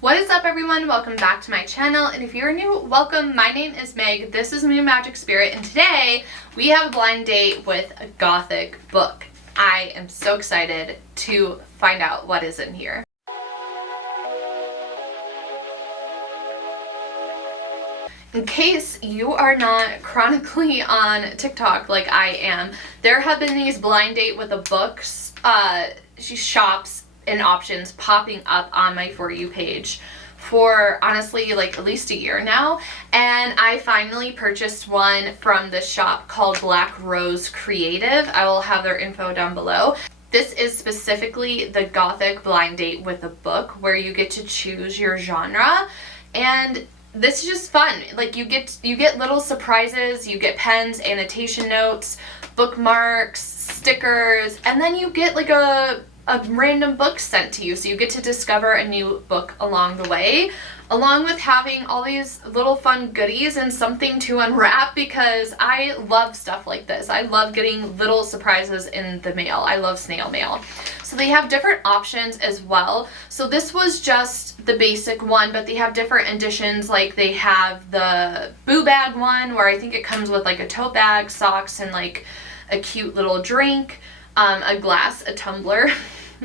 What is up, everyone? Welcome back to my channel, and if you're new, welcome. My name is Meg, this is Moon Magic Spirit, and today we have a blind date with a Gothic book. I am so excited to find out what is in here. In case you are not chronically on TikTok like I am, there have been these blind date with the books, shops and options popping up on my For You page for honestly like at least a year now, and I finally purchased one from this shop called Black Rose Creative. I will have their info down below. This is specifically the Gothic blind date with a book where you get to choose your genre, and this is just fun. Like you get little surprises, you get pens, annotation notes, bookmarks, stickers, and then you get like a random book sent to you, so you get to discover a new book along the way, along with having all these little fun goodies and something to unwrap, because I love stuff like this. I love getting little surprises in the mail. I love snail mail. So they have different options as well. So this was just the basic one, but they have different editions. Like they have the boo bag one where I think it comes with like a tote bag, socks, and like a cute little drink, a glass, a tumbler,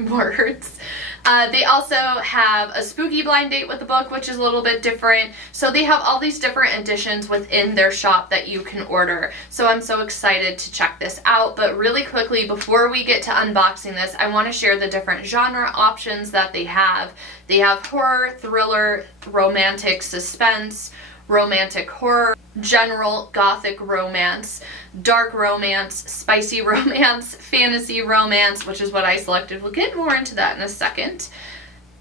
words. They also have a spooky blind date with the book, which is a little bit different. So they have all these different editions within their shop that you can order. So I'm so excited to check this out. But really quickly, before we get to unboxing this, I want to share the different genre options that they have. They have horror, thriller, romantic suspense, romantic horror, general gothic romance, dark romance, spicy romance, fantasy romance, which is what I selected. We'll get more into that in a second.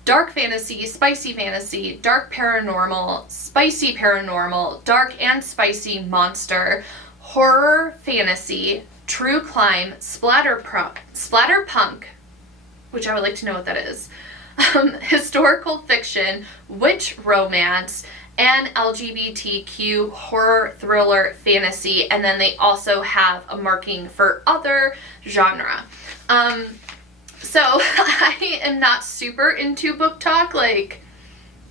Dark fantasy, spicy fantasy, dark paranormal, spicy paranormal, dark and spicy monster, horror fantasy, true crime, splatter punk, which I would like to know what that is, historical fiction, witch romance, and LGBTQ, horror, thriller, fantasy, and then they also have a marking for other genre. So I am not super into book talk, like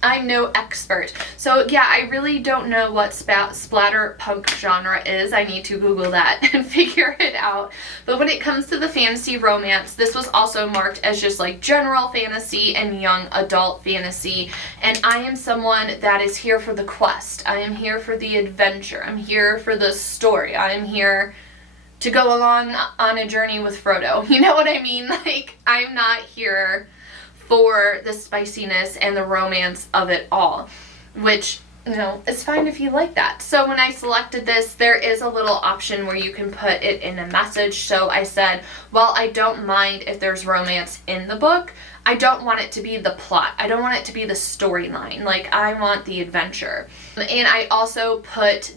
I'm no expert. So yeah, I really don't know what splatter punk genre is. I need to Google that and figure it out. But when it comes to the fantasy romance, this was also marked as just like general fantasy and young adult fantasy. And I am someone that is here for the quest. I am here for the adventure. I'm here for the story. I am here to go along on a journey with Frodo. You know what I mean? Like, I'm not here for the spiciness and the romance of it all, which, you know, it's fine if you like that. So when I selected this, there is a little option where you can put it in a message. So I said, well, I don't mind if there's romance in the book. I don't want it to be the plot. I don't want it to be the storyline. Like, I want the adventure. And I also put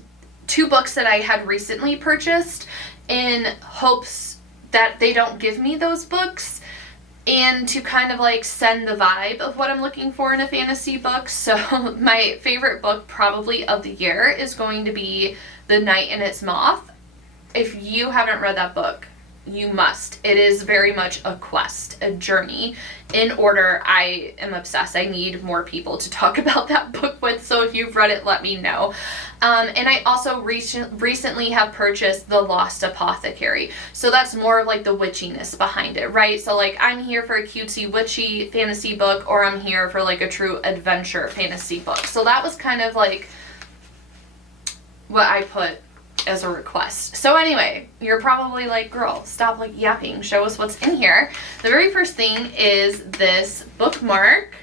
2 books that I had recently purchased in hopes that they don't give me those books, and to kind of like send the vibe of what I'm looking for in a fantasy book. So my favorite book probably of the year is going to be The Night and Its Moth. If you haven't read that book, you must. It is very much a quest, a journey. In order, I am obsessed. I need more people to talk about that book with, so if you've read it, let me know. And I also recently have purchased The Lost Apothecary. So that's more of like the witchiness behind it, right? So like I'm here for a cutesy witchy fantasy book, or I'm here for like a true adventure fantasy book. So that was kind of like what I put as a request. So anyway, you're probably like, girl, stop like yapping, show us what's in here. The very first thing is this bookmark,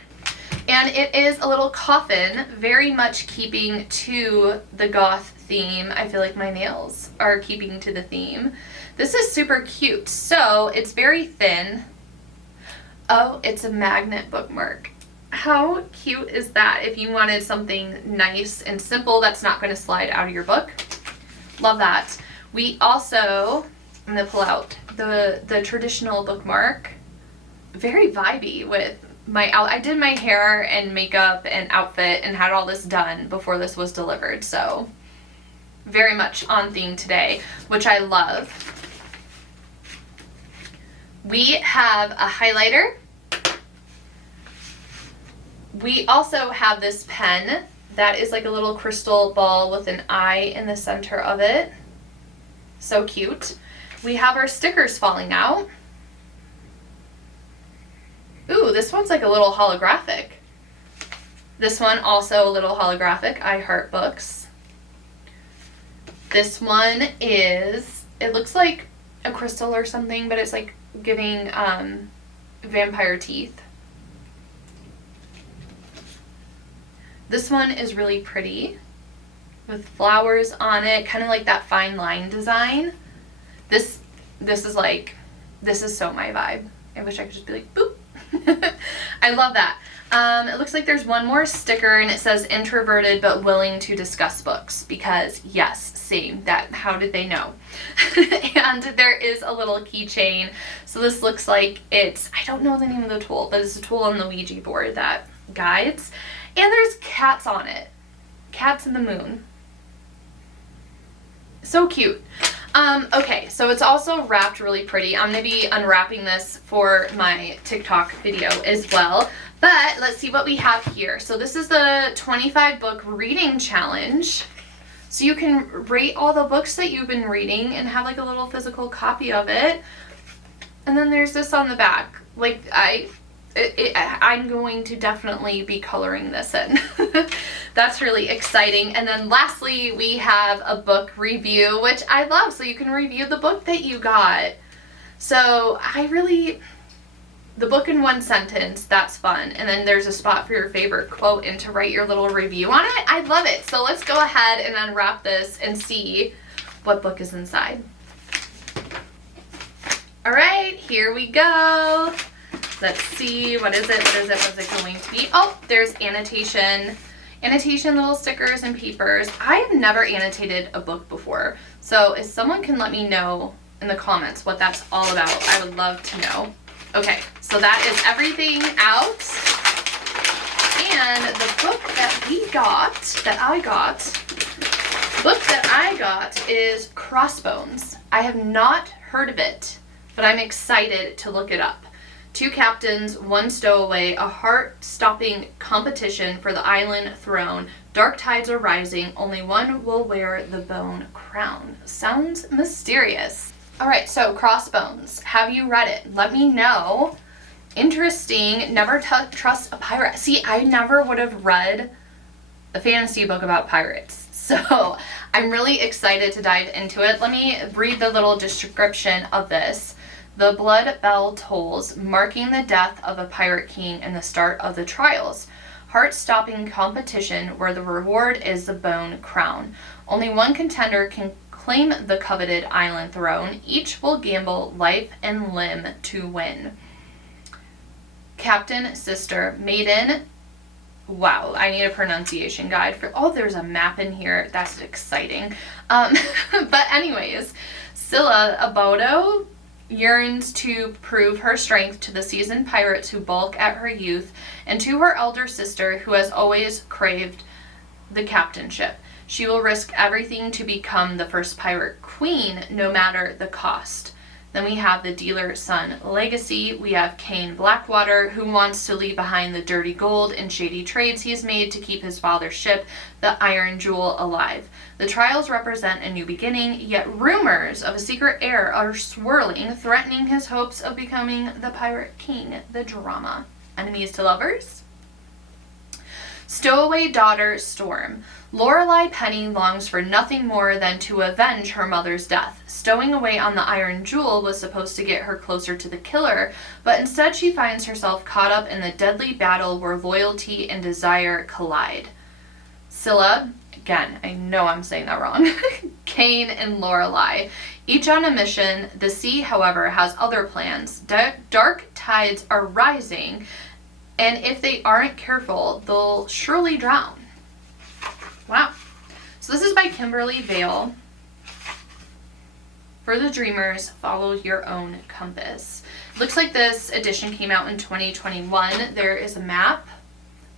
and it is a little coffin, very much keeping to the goth theme. I feel like my nails are keeping to the theme. This is super cute. So it's very thin. Oh, it's a magnet bookmark. How cute is that? If you wanted something nice and simple that's not going to slide out of your book. Love that. We also, I'm going to pull out the traditional bookmark. Very vibey with I did my hair and makeup and outfit and had all this done before this was delivered. So very much on theme today, which I love. We have a highlighter, We also have this pen that is like a little crystal ball with an eye in the center of it. So cute. We have our stickers falling out. Ooh, this one's like a little holographic. This one also a little holographic. I heart books. This one is, it looks like a crystal or something, but it's like giving vampire teeth. This one is really pretty with flowers on it, kind of like that fine line design. This is so my vibe. I wish I could just be like, boop. I love that. It looks like there's one more sticker and it says introverted but willing to discuss books, because yes, same. That, how did they know? And there is a little keychain. So this looks like it's, I don't know the name of the tool, but it's a tool on the Ouija board that guides. And there's cats on it. Cats in the moon. So cute. Okay, so it's also wrapped really pretty. I'm going to be unwrapping this for my TikTok video as well. But let's see what we have here. So this is the 25 book reading challenge. So you can rate all the books that you've been reading and have like a little physical copy of it. And then there's this on the back. Like I'm going to definitely be coloring this in. That's really exciting. And then lastly, we have a book review, which I love. So you can review the book that you got. So the book in one sentence, that's fun. And then there's a spot for your favorite quote and to write your little review on it. I love it. So let's go ahead and unwrap this and see what book is inside. All right, here we go. Let's see, what is it going to be? Oh, there's annotation, little stickers and papers. I have never annotated a book before, so if someone can let me know in the comments what that's all about, I would love to know. Okay, so that is everything out, and the book that I got is Crossbones. I have not heard of it, but I'm excited to look it up. 2 captains, 1 stowaway, a heart-stopping competition for the island throne. Dark tides are rising, only one will wear the bone crown. Sounds mysterious. All right, so Crossbones. Have you read it? Let me know. Interesting. Never trust a pirate. See, I never would have read a fantasy book about pirates. So I'm really excited to dive into it. Let me read the little description of this. The blood bell tolls, marking the death of a pirate king and the start of the trials. Heart-stopping competition where the reward is the bone crown. Only one contender can claim the coveted island throne. Each will gamble life and limb to win. Captain, sister, maiden. Wow, I need a pronunciation guide for. Oh, there's a map in here. That's exciting. But anyways, Scylla Abodo yearns to prove her strength to the seasoned pirates who balk at her youth, and to her elder sister who has always craved the captainship. She will risk everything to become the first pirate queen, no matter the cost. Then we have the dealer's son legacy. We have Kane Blackwater, who wants to leave behind the dirty gold and shady trades he's made to keep his father's ship, the Iron Jewel, alive. The trials represent a new beginning, yet rumors of a secret heir are swirling, threatening his hopes of becoming the pirate king. The drama. Enemies to lovers? Stowaway daughter Storm. Lorelei Penny longs for nothing more than to avenge her mother's death. Stowing away on the Iron Jewel was supposed to get her closer to the killer, but instead she finds herself caught up in the deadly battle where loyalty and desire collide. Scylla, again, I know I'm saying that wrong, Kane and Lorelei, each on a mission. The sea, however, has other plans. Dark tides are rising, and if they aren't careful, they'll surely drown. Wow. So this is by Kimberly Vale. For the dreamers, follow your own compass. Looks like this edition came out in 2021. There is a map.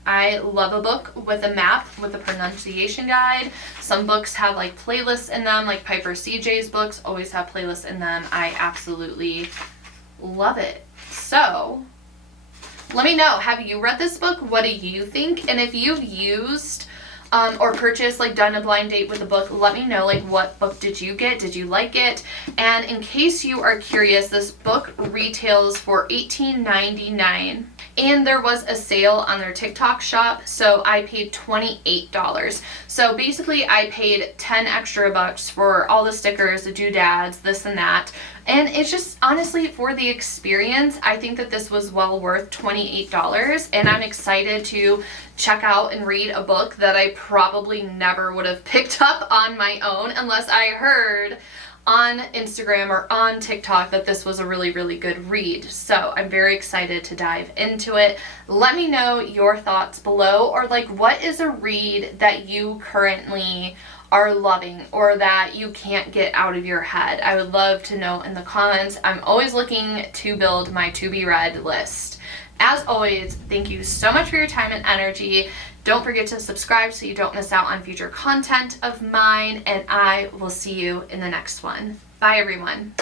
I love a book with a map with a pronunciation guide. Some books have like playlists in them, like Piper CJ's books always have playlists in them. I absolutely love it. So Let me know, have you read this book? What do you think? And if you've used or purchased, like done a blind date with a book, let me know, like what book did you get? Did you like it? And in case you are curious, this book retails for $18.99. And there was a sale on their TikTok shop, so I paid $28. So basically I paid 10 extra bucks for all the stickers, the doodads, this and that. And it's just, honestly, for the experience, I think that this was well worth $28. And I'm excited to check out and read a book that I probably never would have picked up on my own unless I heard on Instagram or on TikTok that this was a really, really good read. So I'm very excited to dive into it. Let me know your thoughts below, or like what is a read that you currently are loving or that you can't get out of your head. I would love to know in the comments. I'm always looking to build my to be read list. As always, thank you so much for your time and energy. Don't forget to subscribe so you don't miss out on future content of mine, and I will see you in the next one. Bye, everyone.